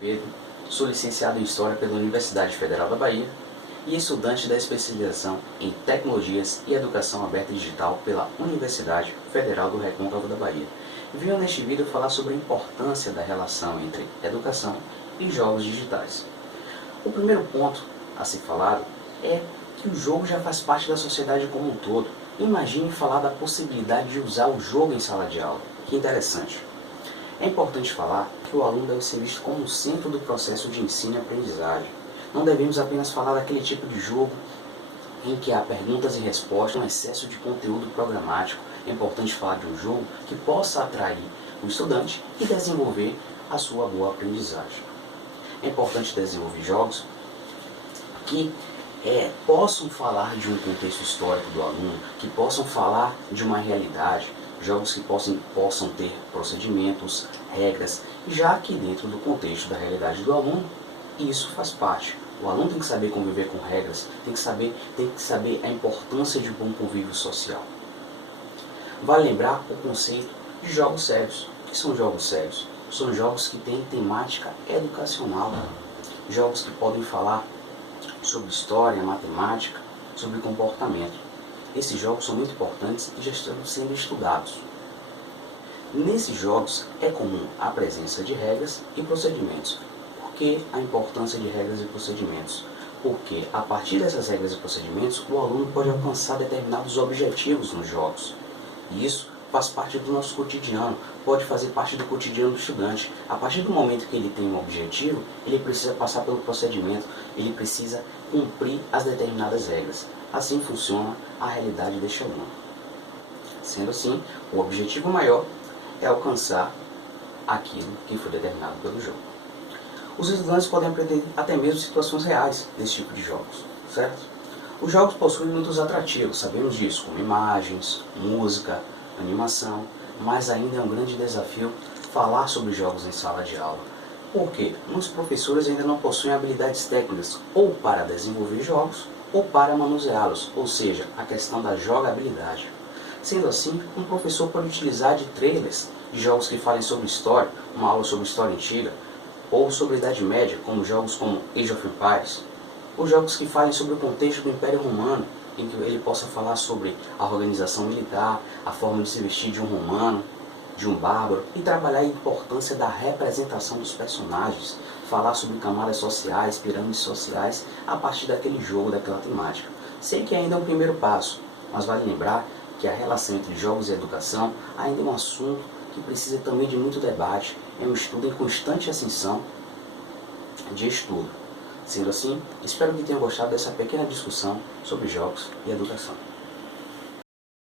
Pedro, sou licenciado em História pela Universidade Federal da Bahia e estudante da especialização em Tecnologias e Educação Aberta Digital pela Universidade Federal do Recôncavo da Bahia. Venho neste vídeo falar sobre a importância da relação entre educação e jogos digitais. O primeiro ponto a ser falado é que o jogo já faz parte da sociedade como um todo. Imagine falar da possibilidade de usar o jogo em sala de aula. Que interessante. É importante falar que o aluno deve ser visto como o centro do processo de ensino e aprendizagem. Não devemos apenas falar daquele tipo de jogo em que há perguntas e respostas, um excesso de conteúdo programático. É importante falar de um jogo que possa atrair o estudante e desenvolver a sua boa aprendizagem. É importante desenvolver jogos que possam falar de um contexto histórico do aluno, que possam falar de uma realidade, jogos que possam ter procedimentos, regras, já que dentro do contexto da realidade do aluno, isso faz parte. O aluno tem que saber conviver com regras, tem que saber a importância de um bom convívio social. Vale lembrar o conceito de jogos sérios. O que são jogos sérios? São jogos que têm temática educacional, jogos que podem falar sobre história, matemática, sobre comportamento. Esses jogos são muito importantes e já estão sendo estudados. Nesses jogos é comum a presença de regras e procedimentos. Por que a importância de regras e procedimentos? Porque a partir dessas regras e procedimentos o aluno pode alcançar determinados objetivos nos jogos. E isso faz parte do nosso cotidiano, pode fazer parte do cotidiano do estudante. A partir do momento que ele tem um objetivo, ele precisa passar pelo procedimento, ele precisa cumprir as determinadas regras. Assim funciona a realidade deste aluno. Sendo assim, o objetivo maior é alcançar aquilo que foi determinado pelo jogo. Os estudantes podem aprender até mesmo situações reais desse tipo de jogos, certo? Os jogos possuem muitos atrativos, sabemos disso, como imagens, música, animação, mas ainda é um grande desafio falar sobre jogos em sala de aula. Por quê? Muitos professores ainda não possuem habilidades técnicas ou para desenvolver jogos ou para manuseá-los, ou seja, a questão da jogabilidade. Sendo assim, um professor pode utilizar de trailers de jogos que falem sobre história, uma aula sobre história antiga, ou sobre a Idade Média, como jogos como Age of Empires, ou jogos que falem sobre o contexto do Império Romano, em que ele possa falar sobre a organização militar, a forma de se vestir de um romano, de um bárbaro, e trabalhar a importância da representação dos personagens, falar sobre camadas sociais, pirâmides sociais, a partir daquele jogo, daquela temática. Sei que ainda é um primeiro passo, mas vale lembrar que a relação entre jogos e educação ainda é um assunto que precisa também de muito debate, é um estudo em constante ascensão de estudo. Sendo assim, espero que tenham gostado dessa pequena discussão sobre jogos e educação.